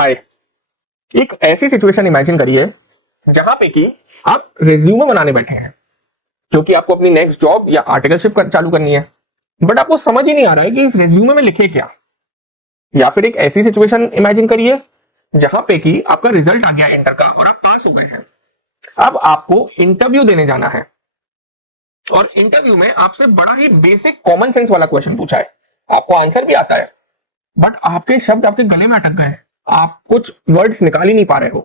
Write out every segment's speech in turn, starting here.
हाय। एक ऐसी situation imagine करिए जहां पे कि आप रिज्यूमे बनाने बैठे हैं क्योंकि आपको अपनी नेक्स्ट जॉब या आर्टिकलशिप चालू करनी है, बट आपको समझ ही नहीं आ रहा है कि इस रिज्यूमे में लिखे क्या। या फिर एक ऐसी सिचुएशन इमेजिन करिए जहां पे कि आपका रिजल्ट आ गया इंटर का और आप पास हो गए हैं। अब आपको इंटरव्यू देने जाना है और इंटरव्यू में आपसे बड़ा ही बेसिक कॉमन सेंस वाला क्वेश्चन पूछा है। आपको आंसर भी आता है बट आपके शब्द आपके गले में अटक गए, आप कुछ वर्ड्स निकाल ही नहीं पा रहे हो।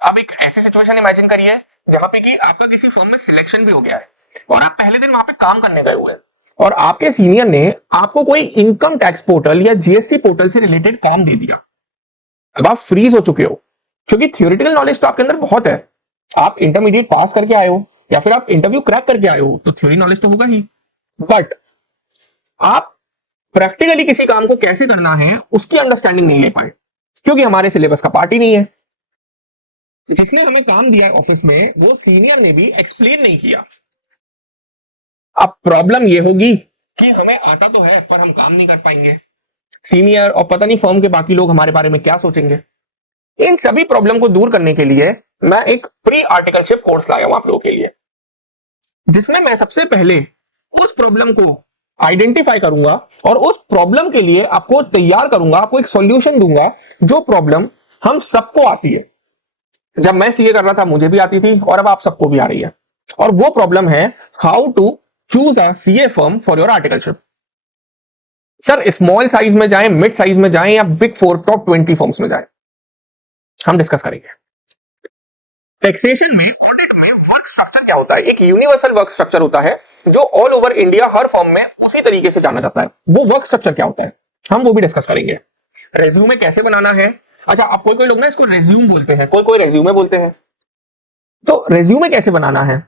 अब एक ऐसी सिचुएशन इमेजिन करिए जहां पे कि आपका किसी फर्म में सिलेक्शन भी हो गया है और आप पहले दिन वहां पे काम करने गए हुए हैं और आपके सीनियर ने आपको कोई इनकम टैक्स पोर्टल या जीएसटी पोर्टल से रिलेटेड काम दे दिया। अब आप फ्रीज हो चुके हो क्योंकि थियोरेटिकल नॉलेज तो आपके अंदर बहुत है। आप इंटरमीडिएट पास करके आए हो या फिर आप इंटरव्यू क्रैक करके आए हो तो थ्योरी नॉलेज तो होगा ही, बट आप प्रैक्टिकली किसी काम को कैसे करना है उसकी अंडरस्टैंडिंग नहीं ले पाए क्योंकि हमारे सिलेबस का पार्ट ही नहीं है। जिसने हमें काम दिया है ऑफिस में वो सीनियर ने भी एक्सप्लेन नहीं किया। अब प्रॉब्लम ये होगी कि हमें आता तो है पर हम काम नहीं कर पाएंगे। सीनियर और पता नहीं फर्म के बाकी लोग हमारे बारे में क्या सोचेंगे। इन सभी प्रॉब्लम को दूर करने के लिए मैं एक प्री आर्टिकलशिप कोर्स लाया हूं आप लोगों के लिए, जिसमें मैं सबसे पहले उस प्रॉब्लम को आइडेंटिफाई करूंगा और उस प्रॉब्लम के लिए आपको तैयार करूंगा, आपको एक सॉल्यूशन दूंगा जो प्रॉब्लम हम सबको आती है। जब मैं सीए कर रहा था मुझे भी आती थी और अब आप सबको भी आ रही है, और वो प्रॉब्लम है how to choose a CA firm for your articleship. Sir small size में जाएं, मिड साइज में जाएं या बिग 4 टॉप 20 फर्म्स में जाएं, हम डिस्कस करेंगे। टैक्सेशन में ऑडिट में वर्क स्ट्रक्चर क्या होता है। एक यूनिवर्सल वर्क स्ट्रक्चर होता है जो ऑल ओवर इंडिया हर फर्म में उसी तरीके से जाना जाता है। वो वर्क स्ट्रक्चर क्या होता है हम वो भी डिस्कस करेंगे। रेज्यूमे कैसे बनाना है। अच्छा, अब कोई कोई लोग ना इसको रेज्यूम बोलते हैं, कोई कोई रेज्यूमे बोलते हैं। तो रेज्यूमे कैसे बनाना है,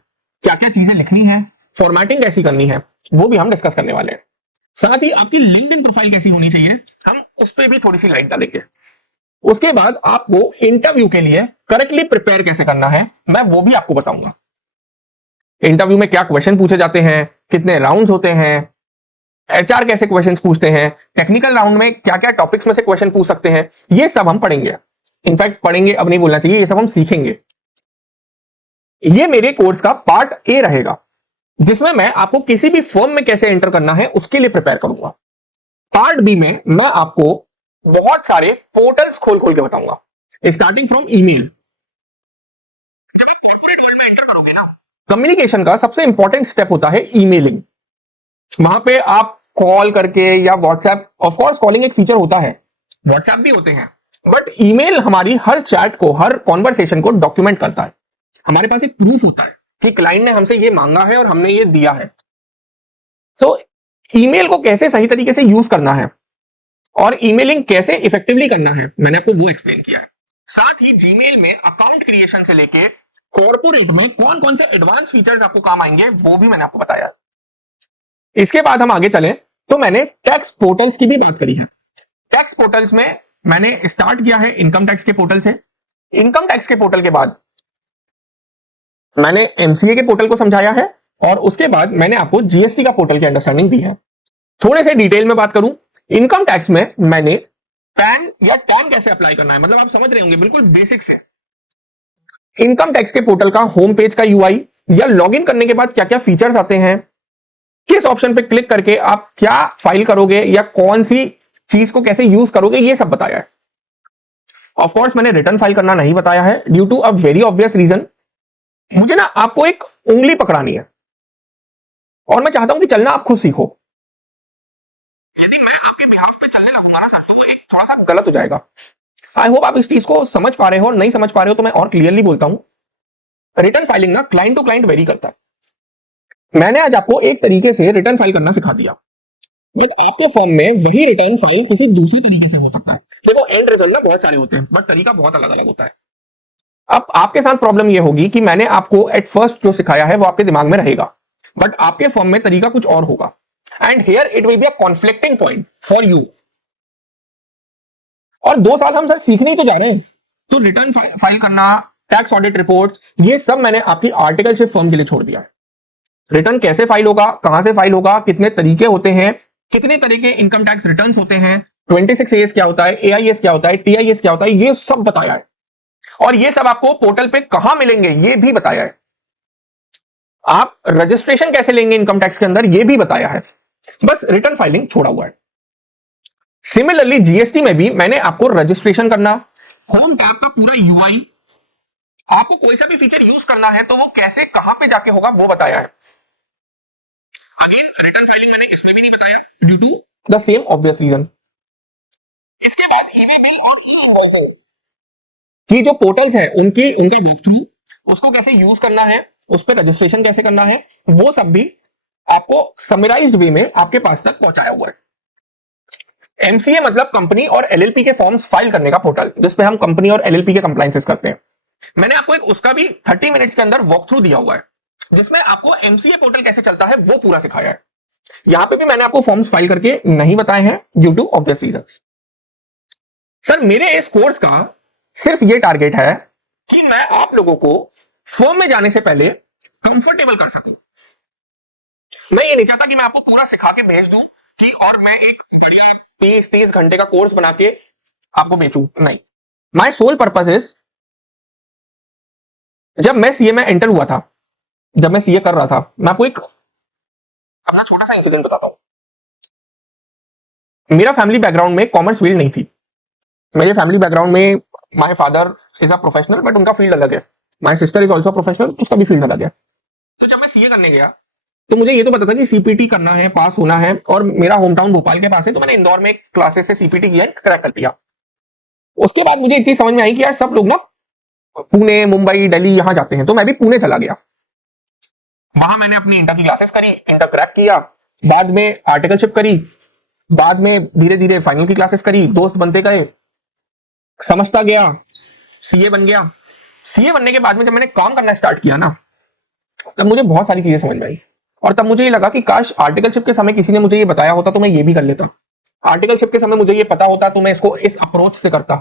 क्या क्या चीजें लिखनी है, फॉर्मेटिंग कैसी करनी है, वो भी हम डिस्कस करने वाले हैं। साथ ही आपकी लिंक्डइन प्रोफाइल कैसी होनी चाहिए हम उस पर भी थोड़ी सी लाइट डालेंगे। उसके बाद आपको इंटरव्यू के लिए करेक्टली प्रिपेयर कैसे करना है मैं वो भी आपको बताऊंगा। इंटरव्यू में क्या क्वेश्चन पूछे जाते हैं, कितने राउंड्स होते हैं, एचआर कैसे क्वेश्चंस पूछते हैं, टेक्निकल राउंड में क्या क्या टॉपिक्स में से क्वेश्चन पूछ सकते हैं, ये सब हम पढ़ेंगे। इनफैक्ट पढ़ेंगे अब नहीं बोलना चाहिए, ये सब हम सीखेंगे। ये मेरे कोर्स का पार्ट ए रहेगा जिसमें मैं आपको किसी भी फर्म में कैसे एंटर करना है उसके लिए प्रिपेयर करूंगा। पार्ट बी में मैं आपको बहुत सारे पोर्टल्स खोल खोल के बताऊंगा, स्टार्टिंग फ्रॉम ईमेल। जब एक कॉर्पोरेट वर्ल्ड में एंटर करोगे ना, कम्युनिकेशन का सबसे इंपॉर्टेंट स्टेप होता है ईमेलिंग। वहां पे आप कॉल करके या व्हाट्सएप, ऑफ कोर्स कॉलिंग एक फीचर होता है, व्हाट्सएप भी होते हैं, बट ईमेल हमारी हर चैट को, हर कॉन्वर्सेशन को डॉक्यूमेंट करता है। हमारे पास एक प्रूफ होता है कि क्लाइंट ने हमसे ये मांगा है और हमने ये दिया है। तो ईमेल को कैसे सही तरीके से यूज करना है और ईमेलिंग कैसे इफेक्टिवली करना है मैंने आपको वो एक्सप्लेन किया है। साथ ही जीमेल में अकाउंट क्रिएशन से लेके कॉर्पोरेट में कौन कौन से एडवांस फीचर्स आपको काम आएंगे वो भी मैंने आपको बताया। इसके बाद हम आगे चलें तो मैंने टैक्स पोर्टल्स की भी बात करी है। टैक्स पोर्टल्स में मैंने स्टार्ट किया है इनकम टैक्स के पोर्टल से। इनकम टैक्स के पोर्टल के बाद मैंने एमसीए के पोर्टल को समझाया है और उसके बाद मैंने आपको जीएसटी का पोर्टल की अंडरस्टैंडिंग दी है। थोड़े से डिटेल में बात करूं, इनकम टैक्स में मैंने पैन या टैन कैसे अप्लाई करना है, मतलब आप समझ रहे होंगे बिल्कुल बेसिक से। इनकम टैक्स के पोर्टल का होम पेज का यूआई या लॉगिन करने के बाद क्या क्या फीचर्स आते हैं, किस ऑप्शन पे क्लिक करके आप क्या फाइल करोगे या कौन सी चीज को कैसे यूज करोगे, ये सब बताया है। ऑफ कोर्स मैंने रिटर्न फाइल करना नहीं बताया है due to a very obvious reason. मुझे ना आपको एक उंगली पकड़ानी है और मैं चाहता हूं कि चलना आप खुद सीखो। यदि मैं आपके बिहाफ पे चलने लगूंगा ना सर तो एक थोड़ा सा गलत हो जाएगा। आई होप आप इस चीज को समझ पा रहे हो, और नहीं समझ पा रहे हो तो मैं और क्लियरली बोलता हूं। रिटर्न फाइलिंग ना क्लाइंट टू क्लाइंट वेरी करता है। मैंने आज आपको एक तरीके से रिटर्न फाइल करना सिखा दिया, बट आपके फॉर्म में वही रिटर्न फाइल किसी दूसरी तरीके से हो सकता है। देखो एंड रिजल्ट ना बहुत सारे होते हैं बट तरीका बहुत अलग अलग होता है। अब आपके साथ प्रॉब्लम यह होगी कि मैंने आपको एट फर्स्ट जो सिखाया है वो आपके दिमाग में रहेगा, बट आपके फॉर्म में तरीका कुछ और होगा, and here it will be a conflicting point for you. और 2 साल हम सर सीखने ही तो जा रहे हैं, तो रिटर्न फाइल करना, टैक्स ऑडिट रिपोर्ट, ये सब मैंने आपकी आर्टिकलशिप फर्म के लिए छोड़ दिया है। रिटर्न कैसे फाइल होगा, कहां से फाइल होगा, कितने तरीके होते हैं, कितने तरह के इनकम टैक्स रिटर्न्स होते हैं, 26AS क्या होता है, AIS क्या होता है, TIS क्या होता है, ये सब बताया है। और ये सब आपको पोर्टल पे कहां मिलेंगे ये भी बताया है। आप रजिस्ट्रेशन कैसे लेंगे इनकम टैक्स के अंदर ये भी बताया है। बस रिटर्न फाइलिंग छोड़ा हुआ है। सिमिलरली जीएसटी में भी मैंने आपको रजिस्ट्रेशन करना, होम टैब का पूरा यूआई, आपको कोई सा भी फीचर यूज करना है तो वो कैसे कहां पे जाके होगा वो बताया है। अगेन रिटर्न फाइलिंग मैंने इसमें भी नहीं बताया due to the same obvious reason. इसके बाद ईवी बिल और ई-इनवॉइसिंग की जो पोर्टल्स है उनका वॉक थ्रू, उसको कैसे यूज करना है, उस पर रजिस्ट्रेशन कैसे करना है, वो सब भी आपको समराइज्ड वे में आपके पास तक पहुंचाया हुआ है। एमसीए मतलब कंपनी और एलएलपी के फॉर्म्स फाइल करने का पोर्टल, जिसपे हम कंपनी और एलएलपी के कंप्लायंसेस करते हैं। मैंने आपको एक उसका भी 30 मिनट्स के अंदर वॉक थ्रू दिया हुआ है, जिसमें आपको एमसीए पोर्टल कैसे चलता है वो पूरा सिखाया है। यहां पे भी मैंने आपको फॉर्म्स फाइल करके नहीं बताए हैं due to obvious reasons. Sir मेरे इस कोर्स का सिर्फ ये टारगेट है कि मैं आप लोगों को फर्म में जाने से पहले कंफर्टेबल कर सकूं। मैं ये नहीं चाहता कि मैं आपको पूरा सिखा के भेज दूं कि और मैं एक बढ़िया 30 घंटे का कोर्स बना के आपको बेचूं, नहीं। माय सोल पर्पस इज, जब मैं सीए में एंटर हुआ था, जब मैं सीए कर रहा था, मैं आपको एक अपना छोटा सा इंसिडेंट बताता हूं। मेरा फैमिली बैकग्राउंड में कॉमर्स फील्ड नहीं थी। मेरे फैमिली बैकग्राउंड में my father is a professional, but उनका फील्ड अलग है। My sister is also professional, उसका भी फील्ड अलग है। तो जब मैं सीए करने गया तो मुझे ये तो पता था कि सीपीटी करना है, पास होना है, और मेरा होम टाउन भोपाल के पास है, तो मैंने इंदौर में क्लासेस से सीपीटी किया, क्रैक कर लिया। उसके बाद मुझे एक चीज समझ में आई कि यार सब लोग ना पुणे, मुंबई, दिल्ली यहां जाते हैं, तो मैं भी पुणे चला गया। वहां मैंने अपनी इंटर की क्लासेस करी, इंटर क्रैक किया, बाद में आर्टिकलशिप करी, बाद में धीरे धीरे फाइनल की क्लासेस करी, दोस्त बनते गए, समझता गया, सीए बन गया। सीए बनने के बाद में जब मैंने काम करना स्टार्ट किया ना, तब मुझे बहुत सारी चीजें समझ में आई, और तब मुझे ये लगा कि काश आर्टिकलशिप के समय किसी ने मुझे ये बताया होता तो मैं ये भी कर लेता। आर्टिकलशिप के समय मुझे ये पता होता तो मैं इसको इस अप्रोच से करता।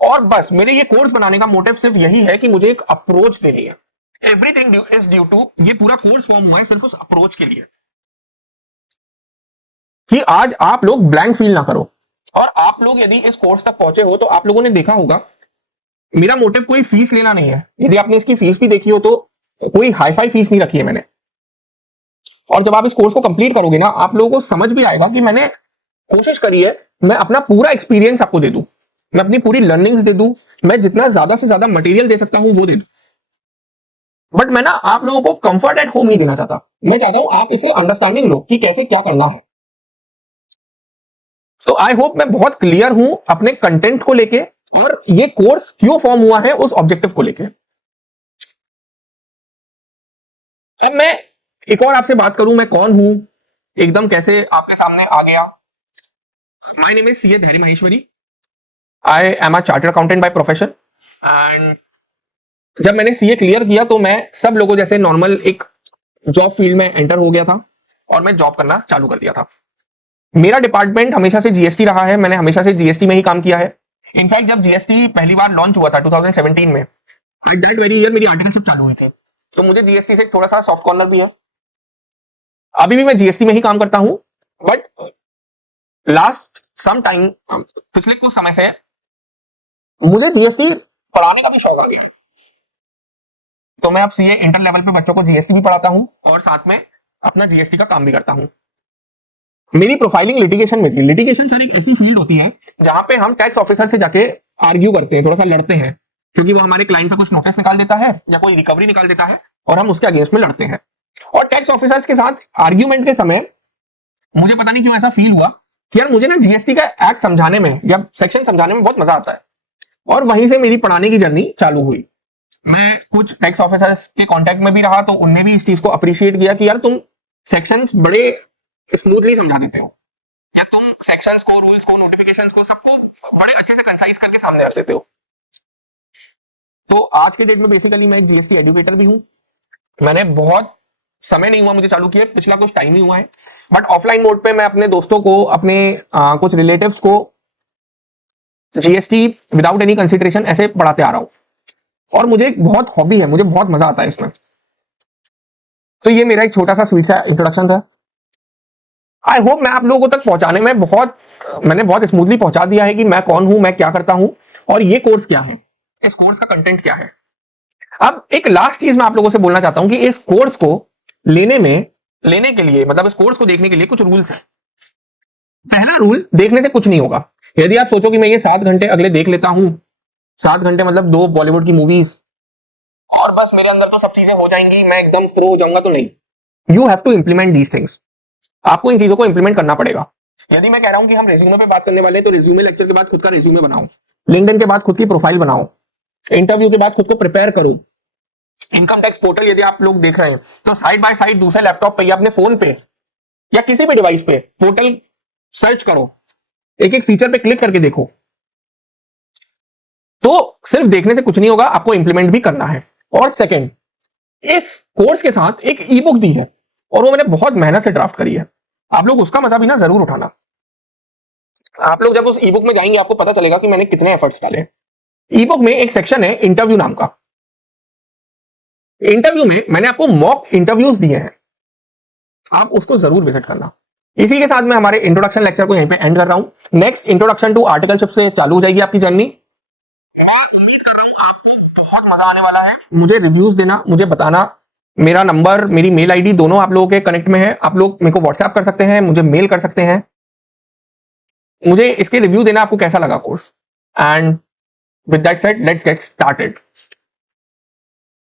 और बस मेरे ये कोर्स बनाने का मोटिव सिर्फ यही है कि मुझे एक अप्रोच देनी है। एवरीथिंग इज ड्यू टू, ये पूरा कोर्स फॉर्म हुआ है सिर्फ उस अप्रोच के लिए, कि आज आप लोग ब्लैंक फील ना करो। और आप लोग यदि इस कोर्स तक पहुंचे हो तो आप लोगों ने देखा होगा, मेरा मोटिव कोई फीस लेना नहीं है। यदि आपने इसकी फीस भी देखी हो तो कोई हाई फाई फीस नहीं रखी है मैंने। और जब आप इस कोर्स को कंप्लीट करोगे ना, आप लोगों को समझ भी आएगा कि मैंने कोशिश करी है, मैं अपना पूरा एक्सपीरियंस आपको दे दूं, मैं अपनी पूरी लर्निंग्स दे दूं, मैं जितना ज्यादा से ज्यादा मटेरियल दे सकता हूं वो दे दूं। बट मैं ना आप लोगों को कंफर्ट एट होम नहीं देना चाहता। मैं चाहता हूं आप इसे अंडरस्टैंडिंग लो कि कैसे क्या करना है। तो आई होप मैं बहुत क्लियर हूं अपने कंटेंट को लेके, और ये कोर्स क्यों फॉर्म हुआ है उस ऑब्जेक्टिव को लेके। अब मैं एक और आपसे बात करूं, मैं कौन हूं, एकदम कैसे आपके सामने आ गया। माय नेम इज सीए धैर्य Maheshwari. I am a chartered accountant by profession. And जब मैंने सीए क्लियर किया तो मैं सब लोगों जैसे नॉर्मल एक जॉब फील्ड में एंटर हो गया था, और मैं जॉब करना चालू कर दिया था। मेरा डिपार्टमेंट हमेशा से जीएसटी रहा है, मैंने हमेशा से जीएसटी में ही काम किया है। इनफैक्ट जब जीएसटी पहली बार लॉन्च हुआ था 2017 में, एट दैट वेरी ईयर मेरी आर्टिकलशिप चालू हुई थी, तो मुझे जीएसटी से थोड़ा सा सॉफ्ट कॉर्नर भी है। अभी भी मैं जीएसटी में ही काम करता हूं, बट लास्ट सम टाइम, पिछले कुछ समय से मुझे जीएसटी पढ़ाने का भी शौक आ गया है। तो मैं अब सीए इंटर लेवल पे बच्चों को जीएसटी भी पढ़ाता हूं, और साथ में अपना जीएसटी का काम भी करता हूं। मेरी प्रोफाइलिंग लिटिगेशन में थी। लिटिगेशन सर एक ऐसी फील्ड होती है जहां पे हम टैक्स ऑफिसर से जाके आर्ग्यू करते हैं, थोड़ा सा लड़ते हैं, क्योंकि वो हमारे क्लाइंट का कुछ नोटिस निकाल देता है या कोई रिकवरी निकाल देता है, और हम उसके अगेंस्ट में लड़ते हैं। और टैक्स ऑफिसर्स के साथ आर्ग्यूमेंट के समय मुझे पता नहीं क्यों ऐसा फील हुआ कि यार मुझे ना जीएसटी का एक्ट समझाने में या सेक्शन समझाने में बहुत मजा आता है, और वहीं से मेरी पढ़ाने की जर्नी चालू हुई। मैं कुछ टैक्स ऑफिसर्स के कांटेक्ट में भी रहा, तो उनने भी इस चीज को अप्रिशिएट किया कि यार तुम सेक्शंस बड़े स्मूथली समझा देते हो, या तुम सेक्शंस को, रूल्स को, नोटिफिकेशंस को, सबको बड़े अच्छे से कंसाइज करके सामने रख देते हो। तो आज के डेट में बेसिकली मैं एक जीएसटी एजुकेटर भी हूं। मैंने बहुत समय नहीं हुआ मुझे चालू किए, पिछला कुछ टाइम ही हुआ है, बट ऑफलाइन मोड पे मैं अपने दोस्तों को, अपने कुछ रिलेटिव्स को जीएसटी विदाउट एनी कंसिडरेशन ऐसे पढ़ाते आ रहा हूं, और मुझे एक बहुत हॉबी है, मुझे बहुत मजा आता है इसमें। तो ये मेरा एक छोटा सा स्वीट सा इंट्रोडक्शन था। आई होप मैं आप लोगों तक पहुंचाने में बहुत मैंने बहुत स्मूथली पहुंचा दिया है कि मैं कौन हूं, मैं क्या करता हूं और ये कोर्स क्या है, इस कोर्स का कंटेंट क्या है। अब एक लास्ट चीज मैं आप लोगों से बोलना चाहता हूं कि इस कोर्स को लेने के लिए, मतलब इस कोर्स को देखने के लिए कुछ रूल्स है। पहला रूल, देखने से कुछ नहीं होगा। यदि आप सोचो कि मैं ये 7 घंटे अगले देख लेता हूं, 7 घंटे मतलब 2 बॉलीवुड की मूवीज, और बस मेरे अंदर तो सब चीजें हो जाएंगी, मैं एकदम प्रो हो जाऊंगा, तो नहीं। You have to implement these things. आपको इन चीजों को इंप्लीमेंट करना पड़ेगा। यदि मैं कह रहा हूं कि हम रेज्यूमे पे बात करने वाले हैं, तो रेज्यूमे लेक्चर के बाद खुद का रेज्यूमे बनाओ, लिंक्डइन के बाद खुद की प्रोफाइल बनाओ, इंटरव्यू के बाद खुद को प्रिपेयर करो। इनकम टैक्स पोर्टल यदि आप लोग देख रहे हैं, तो साइड बाय साइड दूसरे लैपटॉप पे या अपने फोन पे या किसी भी डिवाइस पे पोर्टल सर्च करो, एक एक फीचर पे क्लिक करके देखो। तो सिर्फ देखने से कुछ नहीं होगा, आपको इंप्लीमेंट भी करना है। और सेकंड, इस कोर्स के साथ एक ई बुक दी है और वो मैंने बहुत मेहनत से ड्राफ्ट करी है। आप लोग उसका मजा भी ना जरूर उठाना। आप लोग जब उस ई बुक में जाएंगे, आपको पता चलेगा कि मैंने कितने एफर्ट्स डाले। ई बुक में एक सेक्शन है इंटरव्यू नाम का। इंटरव्यू में मैंने आपको मॉक इंटरव्यूज दिए हैं, आप उसको जरूर विजिट करना। इसी के साथ मैं हमारे इंट्रोडक्शन लेक्चर को यहीं पे एंड कर रहा हूं। नेक्स्ट इंट्रोडक्शन टू आर्टिकलशिप से चालू हो जाएगी आपकी जर्नी। मैं उम्मीद कर रहा हूं आपको बहुत मजा आने वाला है। मुझे रिव्यूज देना, मुझे बताना। मेरा नंबर, मेरी मेल आईडी दोनों आप लोगों के कनेक्ट में है। आप लोग मेरे को व्हाट्सएप कर सकते हैं, मुझे मेल कर सकते हैं। मुझे इसके रिव्यू देना आपको कैसा लगा course. And with that said, let's get started.